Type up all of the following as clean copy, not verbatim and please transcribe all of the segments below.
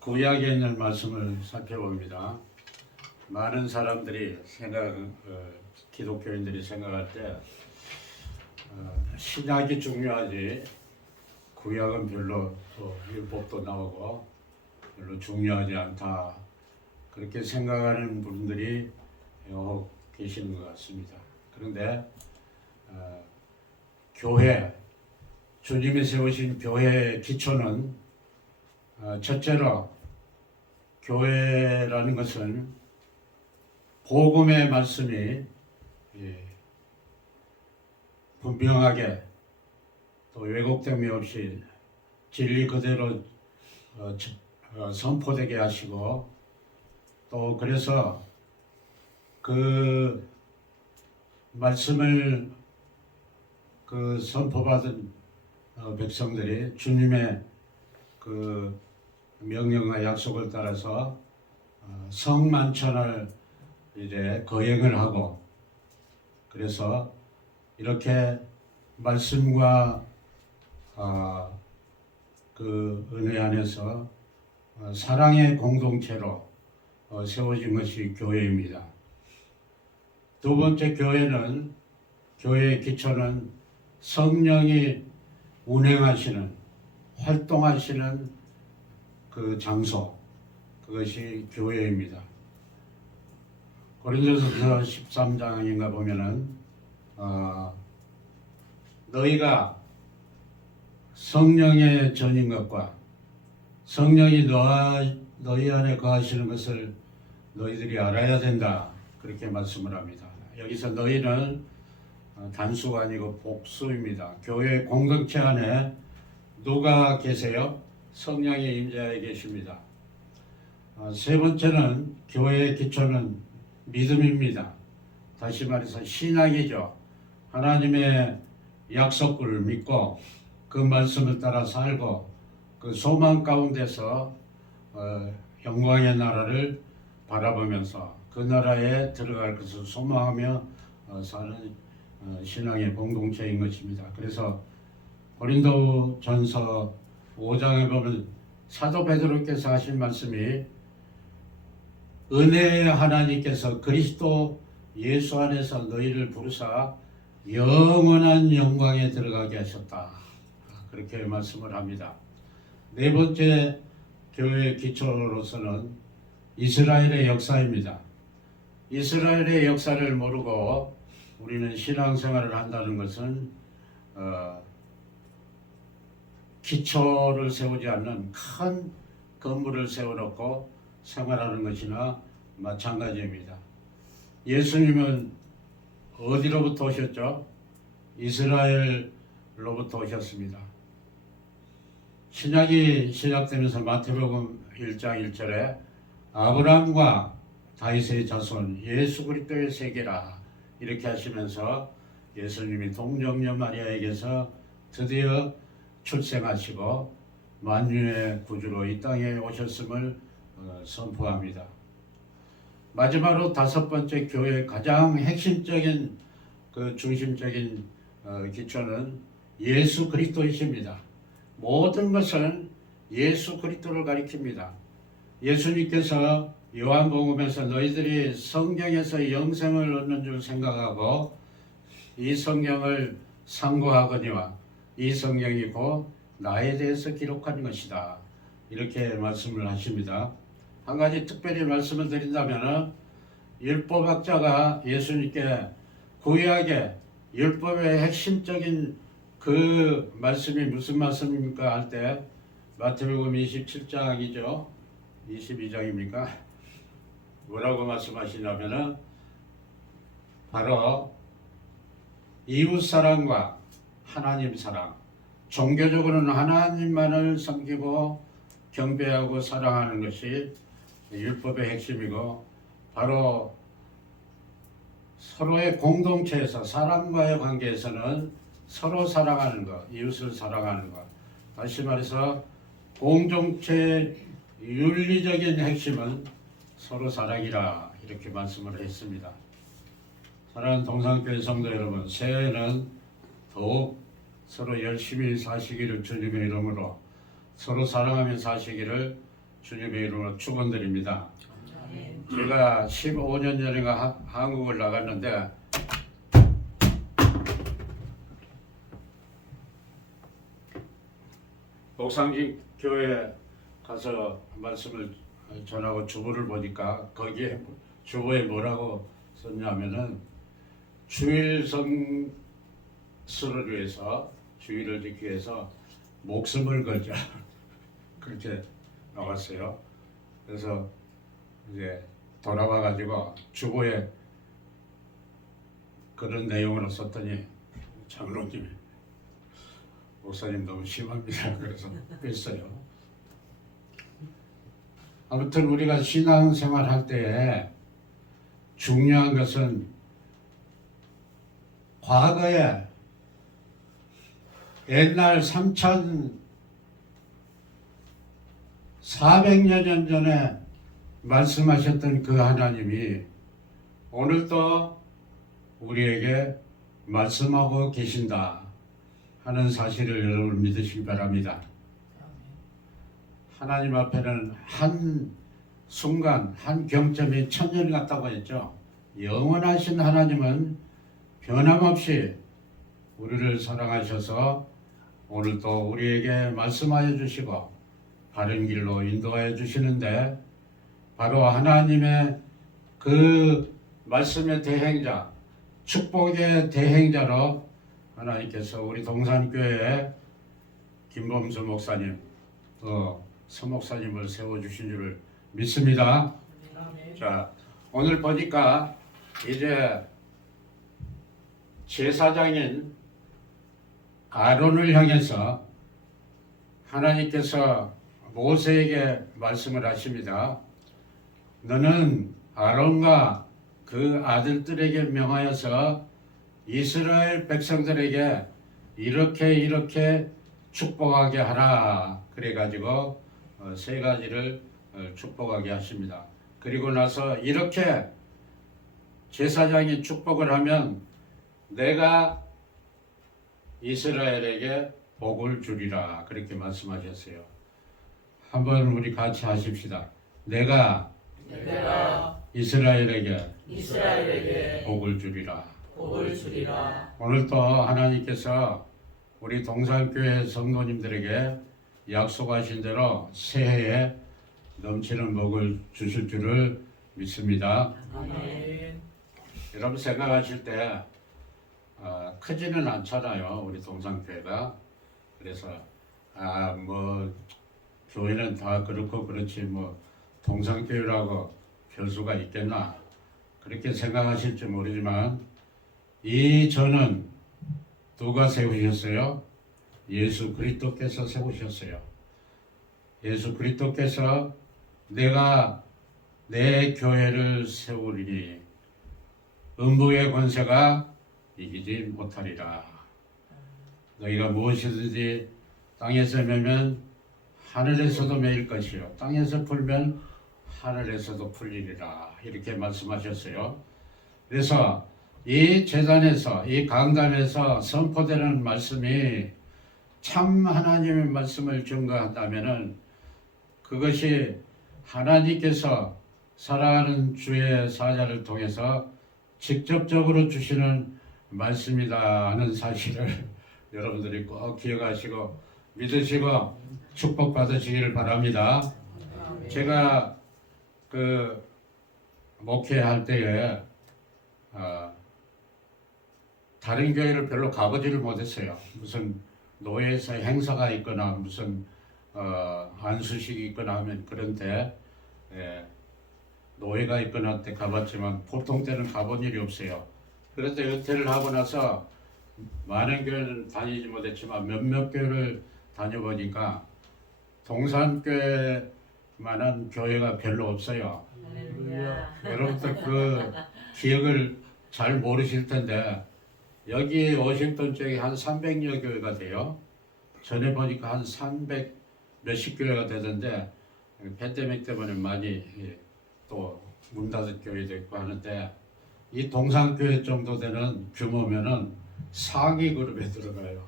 구약에 있는 말씀을 살펴봅니다. 많은 사람들이 기독교인들이 생각할 때 신약이 중요하지 구약은 별로 율법도 나오고 별로 중요하지 않다, 그렇게 생각하는 분들이 계시는 것 같습니다. 그런데 교회, 주님이 세우신 교회의 기초는 첫째로 교회라는 것은 복음의 말씀이 분명하게 또 왜곡됨이 없이 진리 그대로 선포되게 하시고, 또 그래서 그 말씀을 선포받은 백성들이 주님의 그 명령과 약속을 따라서 성만찬을 이제 거행을 하고, 그래서 이렇게 말씀과 그 은혜 안에서 사랑의 공동체로 세워진 것이 교회입니다. 두 번째, 교회의 기초는 성령이 운행하시는, 활동하시는 그 장소, 그것이 교회입니다. 고린도전서 13장인가 보면은 너희가 성령의 전인 것과 성령이 너희 안에 거하시는 것을 너희들이 알아야 된다, 그렇게 말씀을 합니다. 여기서 너희는 단수가 아니고 복수입니다. 교회 공동체 안에 누가 계세요? 성령이 임재하여 계십니다. 세 번째는, 교회의 기초는 믿음입니다. 다시 말해서 신앙이죠. 하나님의 약속을 믿고 그 말씀을 따라 살고 그 소망 가운데서 영광의 나라를 바라보면서 그 나라에 들어갈 것을 소망하며 사는 신앙의 공동체인 것입니다. 그래서 고린도전서 5장에 보면 사도 베드로께서 하신 말씀이 은혜의 하나님께서 그리스도 예수 안에서 너희를 부르사 영원한 영광에 들어가게 하셨다, 그렇게 말씀을 합니다. 네 번째, 교회의 기초로서는 이스라엘의 역사입니다. 이스라엘의 역사를 모르고 우리는 신앙생활을 한다는 것은 기초를 세우지 않는 큰 건물을 세워놓고 생활하는 것이나 마찬가지입니다. 예수님은 어디로부터 오셨죠? 이스라엘로부터 오셨습니다. 신약이 시작되면서 마태복음 1장 1절에 아브라함과 다윗의 자손 예수 그리스도의 세계라, 이렇게 하시면서 예수님이 동정녀 마리아에게서 드디어 출생하시고 만유의 구주로 이 땅에 오셨음을 선포합니다. 마지막으로 다섯 번째, 교회의 가장 핵심적인 중심적인 기초는 예수 그리스도이십니다. 모든 것은 예수 그리스도를 가리킵니다. 예수님께서 요한복음에서 너희들이 성경에서 영생을 얻는 줄 생각하고 이 성경을 상고하거니와 이 성경이 곧 나에 대해서 기록한 것이다, 이렇게 말씀을 하십니다. 한 가지 특별히 말씀을 드린다면, 율법학자가 예수님께 구약의 율법의 핵심적인 그 말씀이 무슨 말씀입니까 할 때 마태복음 27장이죠. 22장입니까? 뭐라고 말씀하시냐면은 바로 이웃사랑과 하나님 사랑, 종교적으로는 하나님만을 섬기고 경배하고 사랑하는 것이 율법의 핵심이고, 바로 서로의 공동체에서 사람과의 관계에서는 서로 사랑하는 것, 이웃을 사랑하는 것. 다시 말해서 공동체의 윤리적인 핵심은 서로 사랑이라, 이렇게 말씀을 했습니다. 사랑하는 동산교회 성도 여러분, 새해에는 더욱 서로 열심히 사시기를 주님의 이름으로 서로 사랑하며 사시기를 주님의 이름으로 축원드립니다. 제가 15년 전인가 한국을 나갔는데 목상진 교회 가서 말씀을 전하고 주보를 보니까 거기에 주보에 뭐라고 썼냐면은 주일 성수를 위해서 주일을 지키기 위해서 목숨을 걸자 그렇게 나왔어요. 그래서 이제 돌아와 가지고 주보에 그런 내용으로 썼더니 장로님이 목사님 너무 심합니다. 그래서 뺐어요. 아무튼 우리가 신앙생활 할 때 중요한 것은 과거에 옛날 3,400여 년 전에 말씀하셨던 그 하나님이 오늘도 우리에게 말씀하고 계신다 하는 사실을 여러분 믿으시기 바랍니다. 하나님 앞에는 한 순간, 한 경점이 천년 같다고 했죠. 영원하신 하나님은 변함없이 우리를 사랑하셔서 오늘도 우리에게 말씀하여 주시고 바른 길로 인도하여 주시는데 바로 하나님의 그 말씀의 대행자, 축복의 대행자로 하나님께서 우리 동산교회에 김범수 목사님, 또 서 목사님을 세워주신 줄을 믿습니다. 자, 오늘 보니까 이제 제사장인 아론을 향해서 하나님께서 모세에게 말씀을 하십니다. 너는 아론과 그 아들들에게 명하여서 이스라엘 백성들에게 이렇게 축복하게 하라. 그래가지고 세 가지를 축복하게 하십니다. 그리고 나서 이렇게 제사장이 축복을 하면 내가 이스라엘에게 복을 주리라. 그렇게 말씀하셨어요. 한번 우리 같이 하십시다. 내가 이스라엘에게 복을 주리라. 오늘도 하나님께서 우리 동산교회 성도님들에게 약속하신 대로 새해에 넘치는 복을 주실 줄을 믿습니다. 아멘. 여러분 생각하실 때 크지는 않잖아요. 우리 동산교회가. 그래서 뭐 교회는 다 그렇고 그렇지 뭐 동산교회라고 별수가 있겠나 그렇게 생각하실지 모르지만 이 전은 누가 세우셨어요? 예수 그리스도께서 세우셨어요. 예수 그리스도께서 내가 내 교회를 세우리니 음부의 권세가 이기지 못하리라. 너희가 무엇이든지 땅에서 매면 하늘에서도 매일 것이요 땅에서 풀면 하늘에서도 풀리리라. 이렇게 말씀하셨어요. 그래서 이 제단에서 이 강단에서 선포되는 말씀이 참 하나님의 말씀을 증거한다면은 그것이 하나님께서 사랑하는 주의 사자를 통해서 직접적으로 주시는 말씀이다 하는 사실을 여러분들이 꼭 기억하시고 믿으시고 축복받으시기를 바랍니다. 제가 그 목회할 때에 다른 교회를 별로 가보지를 못했어요. 무슨 노예에서 행사가 있거나 무슨 안수식이 있거나 하면 그런데 노예가 있거나 때 가봤지만 보통 때는 가본 일이 없어요. 그런데 은퇴를 하고 나서 많은 교회는 다니지 못했지만 몇몇 교회를 다녀보니까 동산교회만한 교회가 별로 없어요. 여러분들 그 기억을 잘 모르실 텐데 여기 워싱턴 쪽에 한 300여 교회가 돼요. 전에 보니까 한 300 몇십 교회가 되던데 팬데믹 때문에 많이 또 문 닫은 교회도 있고 하는데 이 동산교회 정도 되는 규모면은 상위 그룹에 들어가요.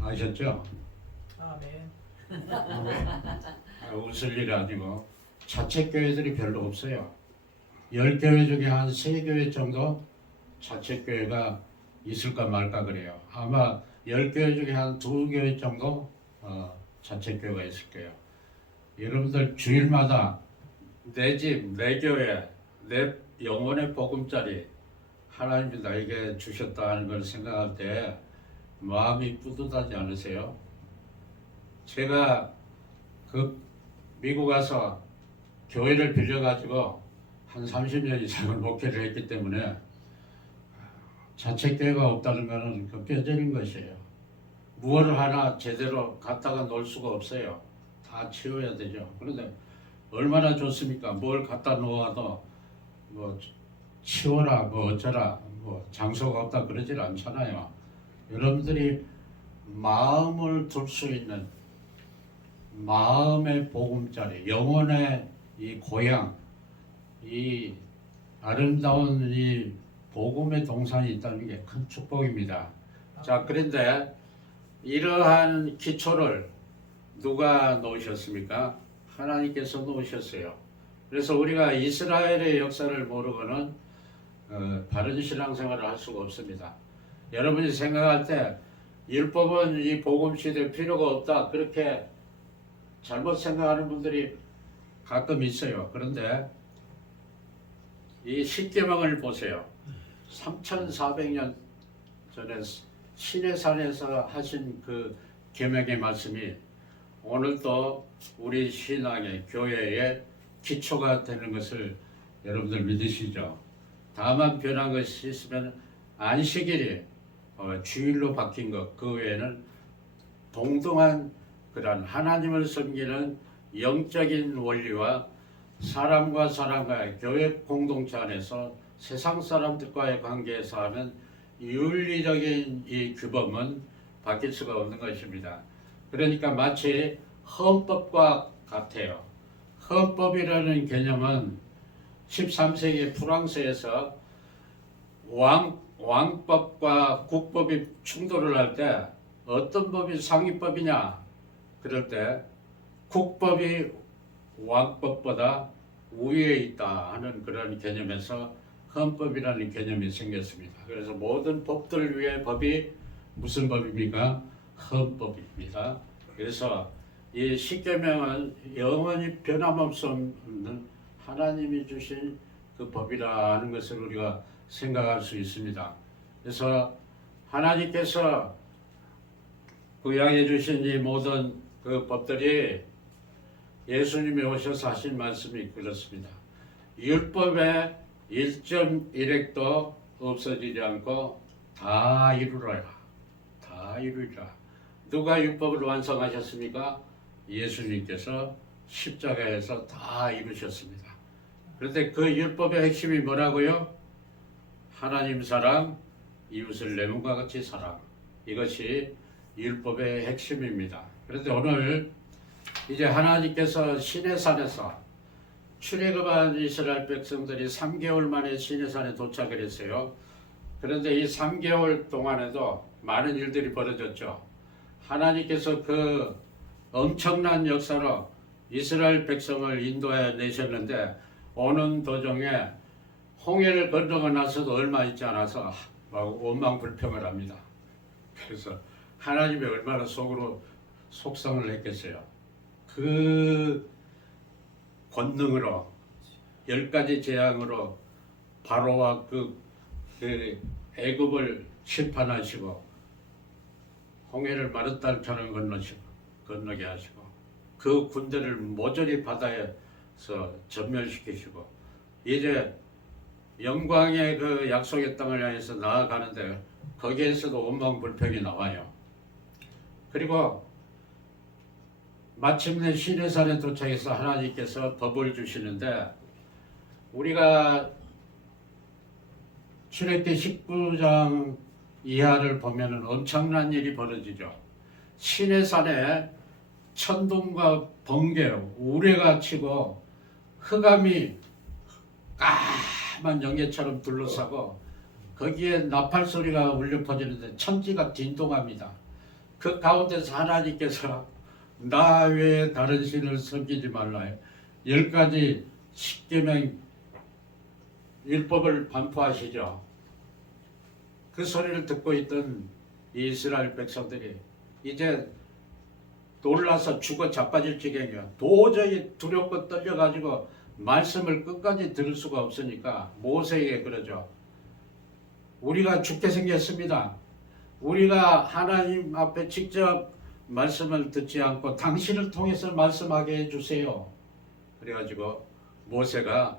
아셨죠? 아멘. 웃을 일 아니고 자책교회들이 별로 없어요. 10교회 중에 한 3교회 정도 자책교회가 있을까 말까 그래요. 아마 10교회 중에 한 2교회 정도 자책교회가 있을 거예요. 여러분들 주일마다 내 집, 내 교회, 내 영혼의 보금자리 하나님이 나에게 주셨다 하는 걸 생각할 때 마음이 뿌듯하지 않으세요? 제가 그 미국 가서 교회를 빌려가지고 한 30년 이상을 목회를 했기 때문에 자책교회가 없다는 것은 그 뼈저린 것이에요. 무엇을 하나 제대로 갖다가 놓을 수가 없어요. 다 치워야 되죠. 그런데 얼마나 좋습니까? 뭘 갖다 놓아도 뭐 치워라 뭐 어쩌라 뭐 장소가 없다 그러질 않잖아요. 여러분들이 마음을 둘 수 있는 마음의 보금자리, 영혼의 이 고향, 이 아름다운 이 복음의 동산이 있다는 게 큰 축복입니다. 자, 그런데 이러한 기초를 누가 놓으셨습니까? 하나님께서 놓으셨어요. 그래서 우리가 이스라엘의 역사를 모르고는 바른 신앙생활을 할 수가 없습니다. 여러분이 생각할 때 율법은 이 복음 시대에 필요가 없다 그렇게 잘못 생각하는 분들이 가끔 있어요. 그런데 이 십계명을 보세요. 3,400년 전에 시내산에서 하신 그 계명의 말씀이 오늘도 우리 신앙의 교회의 기초가 되는 것을 여러분들 믿으시죠? 다만 변한 것이 있으면 안식일이 주일로 바뀐 것, 그 외에는 동등한 그런 하나님을 섬기는 영적인 원리와 사람과 사람과의 교회 공동체 안에서 세상 사람들과의 관계에서 하는 윤리적인 이 규범은 바뀔 수가 없는 것입니다. 그러니까 마치 헌법과 같아요. 헌법이라는 개념은 13세기 프랑스에서 왕법과 국법이 충돌을 할 때 어떤 법이 상위법이냐 그럴 때 국법이 왕법보다 우위에 있다 하는 그런 개념에서 헌법이라는 개념이 생겼습니다. 그래서 모든 법들 위에 법이 무슨 법입니까? 헌법입니다. 그래서 이 십계명은 영원히 변함없는 하나님이 주신 그 법이라 하는 것을 우리가 생각할 수 있습니다. 그래서 하나님께서 구약에 주신 이 모든 그 법들이 예수님이 오셔서 하신 말씀이 그렇습니다. 율법의 1.1획도 없어지지 않고 다 이루어라. 다 이루리라. 누가 율법을 완성하셨습니까? 예수님께서 십자가에서 다 이루셨습니다. 그런데 그 율법의 핵심이 뭐라고요? 하나님 사랑, 이웃을 내 몸과 같이 사랑. 이것이 율법의 핵심입니다. 그런데 오늘 이제 하나님께서 시내산에서 출애굽한 이스라엘 백성들이 3개월 만에 시내산에 도착을 했어요. 그런데 이 3개월 동안에도 많은 일들이 벌어졌죠. 하나님께서 그 엄청난 역사로 이스라엘 백성을 인도해 내셨는데 오는 도중에 홍해를 건너고 나서도 얼마 있지 않아서 막 원망불평을 합니다. 그래서 하나님이 얼마나 속으로 속상을 했겠어요. 그 권능으로 10가지 재앙으로 바로와 그 애굽을 심판하시고 홍해를 마르달처럼 건너게 하시고 그 군대를 모조리 바다에서 전멸시키시고 이제 영광의 그 약속의 땅을 향해서 나아가는데 거기에서도 원망불평이 나와요. 그리고 마침내 시내산에 도착해서 하나님께서 법을 주시는데 우리가 출애굽기 19장 이하를 보면은 엄청난 일이 벌어지죠. 시내산에 천둥과 번개, 우레가 치고 흑암이 까만 연기처럼 둘러싸고 거기에 나팔 소리가 울려 퍼지는데 천지가 딘동합니다. 그 가운데서 하나님께서 나 외에 다른 신을 섬기지 말라. 10가지 십계명 율법을 반포하시죠. 그 소리를 듣고 있던 이스라엘 백성들이 이제 놀라서 죽어 자빠질 지경이야. 도저히 두렵고 떨려가지고 말씀을 끝까지 들을 수가 없으니까 모세에게 그러죠. 우리가 죽게 생겼습니다. 우리가 하나님 앞에 직접 말씀을 듣지 않고 당신을 통해서 말씀하게 해주세요. 그래가지고 모세가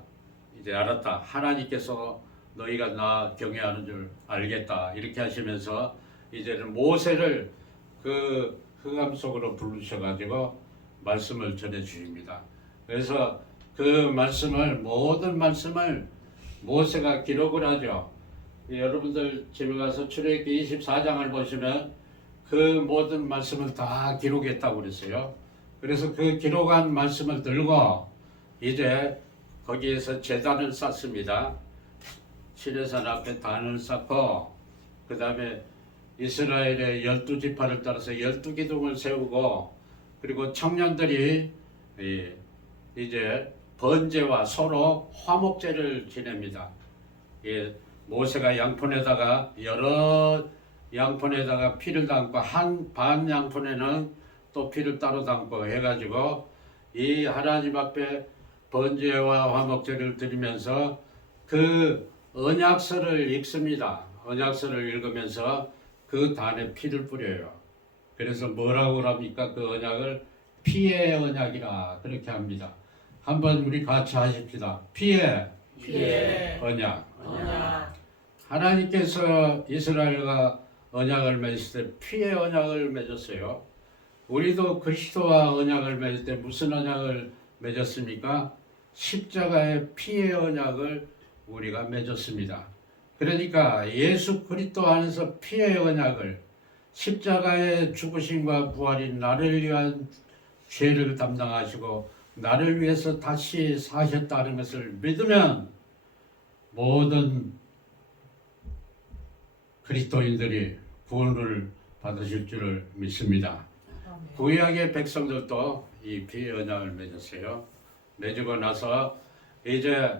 이제 알았다. 하나님께서 너희가 나 경외하는 줄 알겠다. 이렇게 하시면서 이제는 모세를 그 흑암 속으로 부르셔가지고 말씀을 전해 주십니다. 그래서 그 말씀을 모든 말씀을 모세가 기록을 하죠. 여러분들 집에 가서 출애굽기 24장을 보시면 그 모든 말씀을 다 기록했다고 그랬어요. 그래서 그 기록한 말씀을 들고 이제 거기에서 제단을 쌓습니다. 시내산 앞에 단을 쌓고 그 다음에 이스라엘의 12지파를 따라서 12기둥을 세우고 그리고 청년들이 이제 번제와 서로 화목제를 지냅니다. 모세가 양푼에다가 여러 양푼에다가 피를 담고 한 반 양푼에는 또 피를 따로 담고 해가지고 이 하나님 앞에 번제와 화목제를 드리면서 그 언약서를 읽습니다. 언약서를 읽으면서 그 단에 피를 뿌려요. 그래서 뭐라고 합니까? 그 언약을 피의 언약이라 그렇게 합니다. 한번 우리 같이 하십시다. 피의 언약. 하나님께서 이스라엘과 언약을 맺을 때 피의 언약을 맺었어요. 우리도 그리스도와 언약을 맺을 때 무슨 언약을 맺었습니까? 십자가의 피의 언약을 우리가 맺었습니다. 그러니까 예수 그리스도 안에서 피의 언약을 십자가의 죽으심과 부활인 나를 위한 죄를 담당하시고 나를 위해서 다시 사셨다는 것을 믿으면 모든 그리스도인들이 구원을 받으실 줄을 믿습니다. 구약의 백성들도 이 피의 언약을 맺었어요. 맺고 나서 이제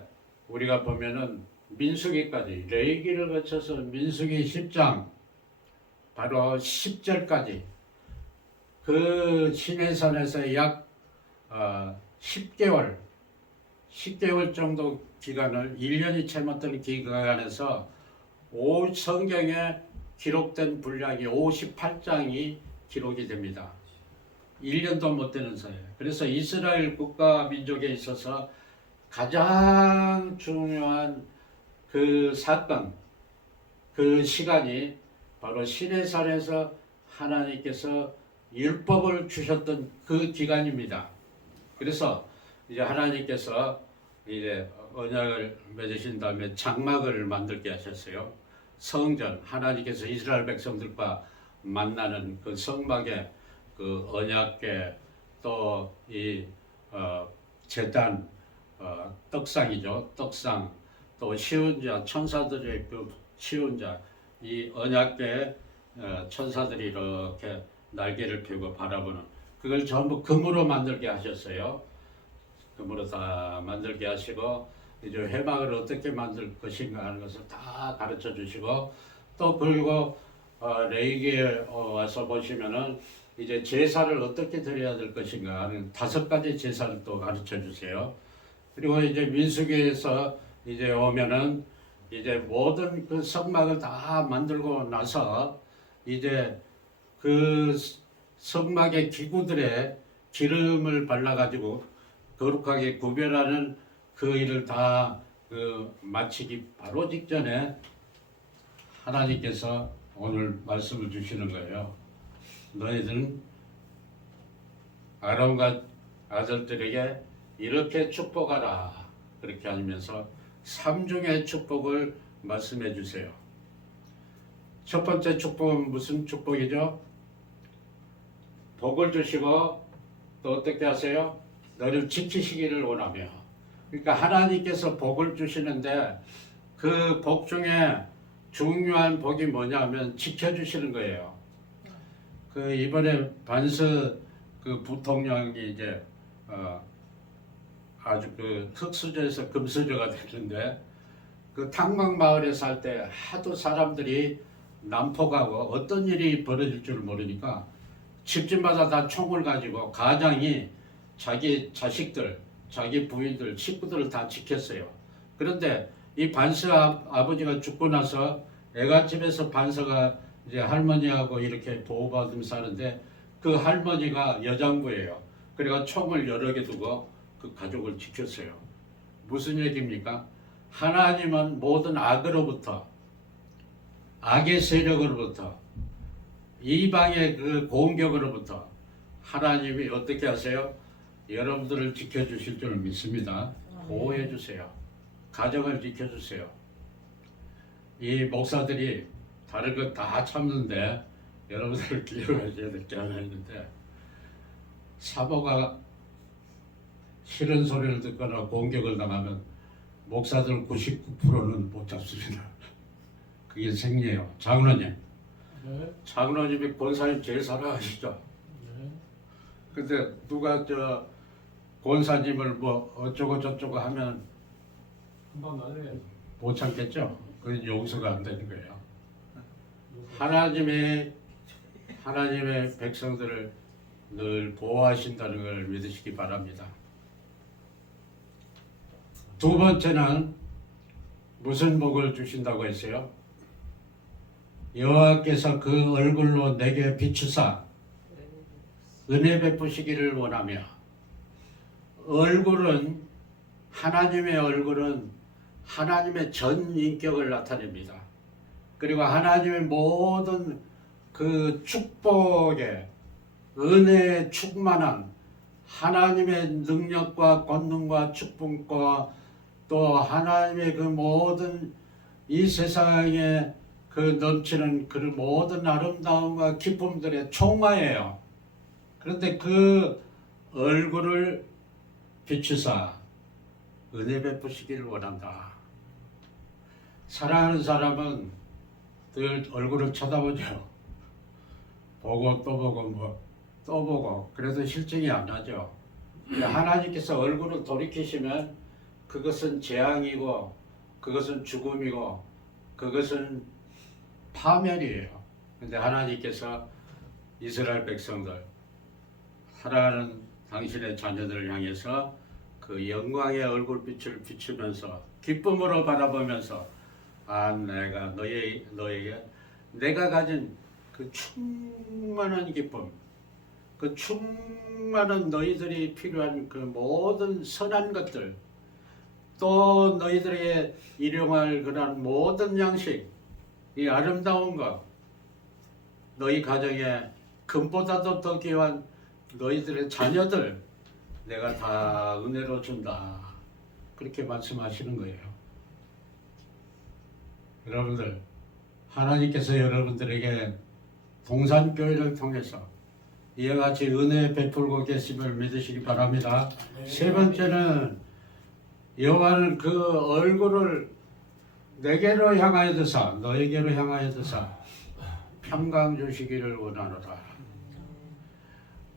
우리가 보면은 민수기까지 레위기를 거쳐서 민수기 10장 바로 10절까지 그 시내산에서 약 10개월 정도 기간을 1년이 채 못된 기간에서 성경에 기록된 분량이 58장이 기록이 됩니다. 1년도 못 되는 사이에. 그래서 이스라엘 국가 민족에 있어서 가장 중요한 그 사건, 그 시간이 바로 시내산에서 하나님께서 율법을 주셨던 그 기간입니다. 그래서 이제 하나님께서 이제 언약을 맺으신 다음에 장막을 만들게 하셨어요. 성전, 하나님께서 이스라엘 백성들과 만나는 그 성막에 그 언약궤 또 이 제단 떡상이죠. 떡상 또 시운자 천사들의 그 시운자 이 언약궤 천사들이 이렇게 날개를 펴고 바라보는 그걸 전부 금으로 만들게 하셨어요. 금으로 다 만들게 하시고 이제 회막을 어떻게 만들 것인가 하는 것을 다 가르쳐 주시고 또 그리고 레위기에 와서 보시면은 이제 제사를 어떻게 드려야 될 것인가 하는 5가지 제사를 또 가르쳐 주세요. 그리고 이제 민수기에서 이제 오면은 이제 모든 그 성막을 다 만들고 나서 이제 그 성막의 기구들에 기름을 발라가지고 거룩하게 구별하는 그 일을 다 마치기 바로 직전에 하나님께서 오늘 말씀을 주시는 거예요. 너희들은 아론과 아들들에게 이렇게 축복하라. 그렇게 하면서 3중의 축복을 말씀해 주세요. 첫 번째 축복은 무슨 축복이죠? 복을 주시고 또 어떻게 하세요? 너를 지키시기를 원하며. 그러니까 하나님께서 복을 주시는데 그 복 중에 중요한 복이 뭐냐면 지켜주시는 거예요. 그 이번에 반스 그 부통령이 이제 아주 그 흙수저에서 금수저가 됐는데 그 탕막 마을에 살 때 하도 사람들이 난폭하고 어떤 일이 벌어질 줄 모르니까 집집마다 다 총을 가지고 가장이 자기 자식들, 자기 부인들, 식구들을 다 지켰어요. 그런데 이 반서 아버지가 죽고 나서 애갓집에서 반서가 이제 할머니하고 이렇게 보호받으면서 사는데 그 할머니가 여장부예요. 그래가 총을 여러 개 두고 그 가족을 지켰어요. 무슨 얘기입니까? 하나님은 모든 악으로부터, 악의 세력으로부터, 이방의 그 공격으로부터 하나님이 어떻게 하세요? 여러분들을 지켜주실 줄 믿습니다. 보호해 주세요. 가정을 지켜주세요. 이 목사들이 다른 것 다 참는데 여러분들을 기억하셔야 될 게 하나 있는데, 사모가 싫은 소리를 듣거나 공격을 당하면 목사들 99%는 못 잡습니다. 그게 생리예요. 장로님, 네. 장로님이 권사님 제일 사랑하시죠? 네. 근데 누가 저 권사님을 뭐 어쩌고 저쩌고 하면 금방 나중에 못 참겠죠? 그건 용서가 안 되는 거예요. 하나님의 백성들을 늘 보호하신다는 걸 믿으시기 바랍니다. 두 번째는 무슨 복을 주신다고 했어요? 여호와께서 그 얼굴로 내게 비추사 은혜 베푸시기를 원하며, 하나님의 얼굴은 하나님의 전 인격을 나타냅니다. 그리고 하나님의 모든 그 축복의 은혜에 충만한 하나님의 능력과 권능과 축복과 또 하나님의 그 모든 이 세상에 그 넘치는 그 모든 아름다움과 기쁨들의 총화예요. 그런데 그 얼굴을 비추사 은혜 베푸시기를 원한다. 사랑하는 사람은 늘 얼굴을 쳐다보죠. 보고 또 보고 또 보고 그래도 실증이 안 나죠. 하나님께서 얼굴을 돌이키시면 그것은 재앙이고 그것은 죽음이고 그것은 파멸이에요. 근데 하나님께서 이스라엘 백성들, 사랑하는 당신의 자녀들을 향해서 그 영광의 얼굴빛을 비추면서 기쁨으로 바라보면서 내가 너에게 내가 가진 그 충만한 기쁨, 그 충만한 너희들이 필요한 그 모든 선한 것들, 또 너희들에게 일용할 그런 모든 양식, 이 아름다운 것, 너희 가정에 금보다도 더 귀한 너희들의 자녀들 내가 다 은혜로 준다. 그렇게 말씀하시는 거예요. 여러분들, 하나님께서 여러분들에게 동산교회를 통해서 이와 같이 은혜 베풀고 계심을 믿으시기 바랍니다. 세 번째는 여호와는 그 얼굴을 내게로 향하여 드사 너에게로 향하여 드사 평강 주시기를 원하노라.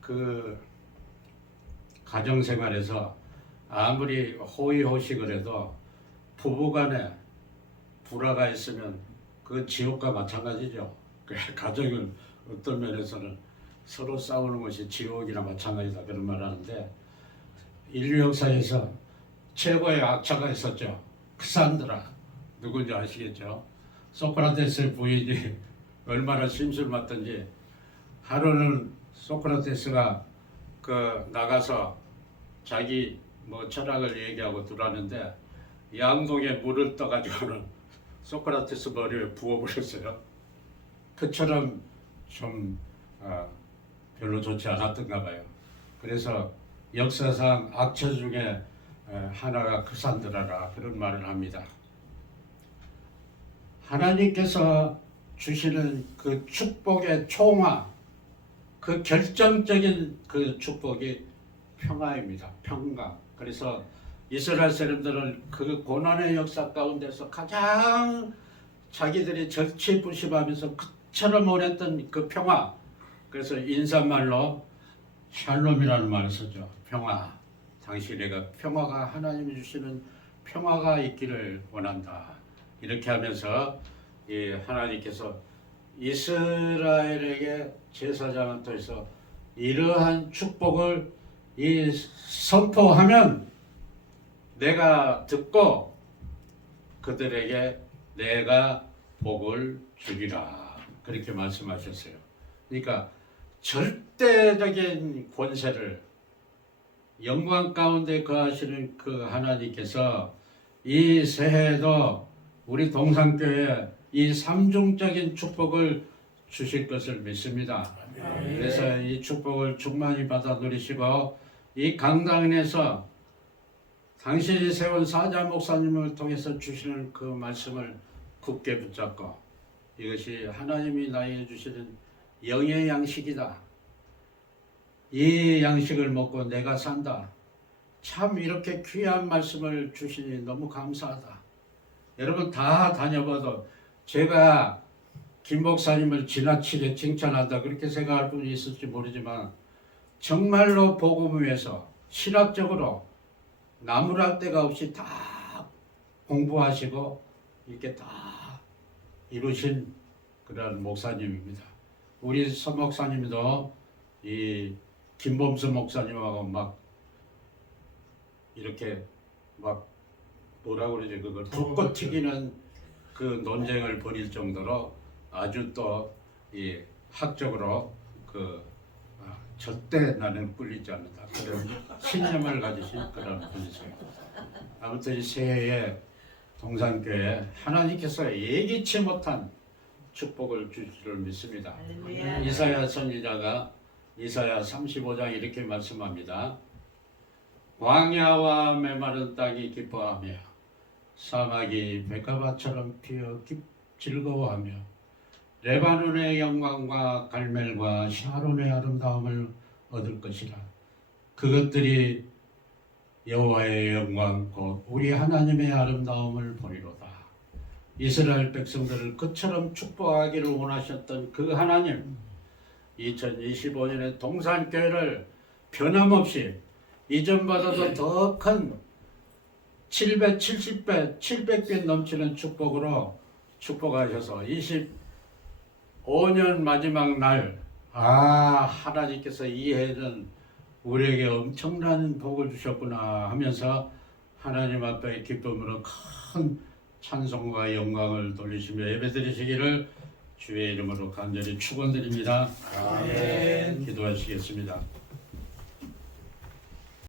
그 가정생활에서 아무리 호의호식을 해도 부부간에 불화가 있으면 그 지옥과 마찬가지죠. 가정은 어떤 면에서는 서로 싸우는 것이 지옥이나 마찬가지다 그런 말을 하는데, 인류 역사에서 최고의 악자가 있었죠. 크산드라. 누군지 아시겠죠? 소크라테스의 부인이 얼마나 심술 맞던지, 하루는 소크라테스가 그 나가서 자기 뭐 철학을 얘기하고 들어왔는데 양동에 물을 떠가지고는 소크라테스 머리에 부어버렸어요. 그처럼 좀 별로 좋지 않았던가 봐요. 그래서 역사상 악처 중에 하나가 크산드라라 그런 말을 합니다. 하나님께서 주시는 그 축복의 총화, 그 결정적인 그 축복이 평화입니다. 평강. 그래서 이스라엘 사람들은 그 고난의 역사 가운데서 가장 자기들이 절치부심하면서 그처럼 원했던 그 평화, 그래서 인사말로 샬롬이라는 말을 쓰죠. 평화. 당신에게 평화가 하나님이 주시는 평화가 있기를 원한다. 이렇게 하면서 이 하나님께서 이스라엘에게 제사장을 통해서 이러한 축복을 이 선포하면 내가 듣고 그들에게 내가 복을 주리라. 그렇게 말씀하셨어요. 그러니까 절대적인 권세를 영광 가운데 거하시는 그 하나님께서 이 새해에도 우리 동산교회에 이 삼중적인 축복을 주실 것을 믿습니다. 그래서 이 축복을 충만히 받아 누리시고 이 강단에서 당신이 세운 사자 목사님을 통해서 주시는 그 말씀을 굳게 붙잡고 이것이 하나님이 나에게 주시는 영의 양식이다. 이 양식을 먹고 내가 산다. 참 이렇게 귀한 말씀을 주시니 너무 감사하다. 여러분 다 다녀봐도 제가 김 목사님을 지나치게 칭찬한다 그렇게 생각할 분이 있을지 모르지만 정말로 복음을 위해서 신학적으로 나무랄 데가 없이 다 공부하시고 이렇게 다 이루신 그런 목사님입니다. 우리 서 목사님도 이 김범수 목사님하고 막 이렇게 막 뭐라고 그러지 그걸 불꽃 튀기는 그 논쟁을 벌일 정도로 아주 또 이 학적으로 그 절대 나는 꿀리지 않는다 그런 신념을 가지신 그런 분이세요. 아무튼 이 새해에 동산교회 하나님께서 예기치 못한 축복을 주시를 믿습니다. 이사야 선지자가 이사야 35장 이렇게 말씀합니다. 광야와 메마른 땅이 기뻐하며 사막이 백합화처럼 피어 즐거워하며 레바논의 영광과 갈멜과 샤론의 아름다움을 얻을 것이라. 그것들이 여호와의 영광 곧 우리 하나님의 아름다움을 보리로다. 이스라엘 백성들을 그처럼 축복하기를 원하셨던 그 하나님 2025년에 동산교회를 변함없이 이전보다도 더 큰 770배, 700배 넘치는 축복으로 축복하셔서 25년 마지막 날 하나님께서 이 해는 우리에게 엄청난 복을 주셨구나 하면서 하나님 앞에 기쁨으로 큰 찬송과 영광을 돌리시며 예배드리시기를 주의 이름으로 간절히 축원드립니다. 아멘. 기도하시겠습니다.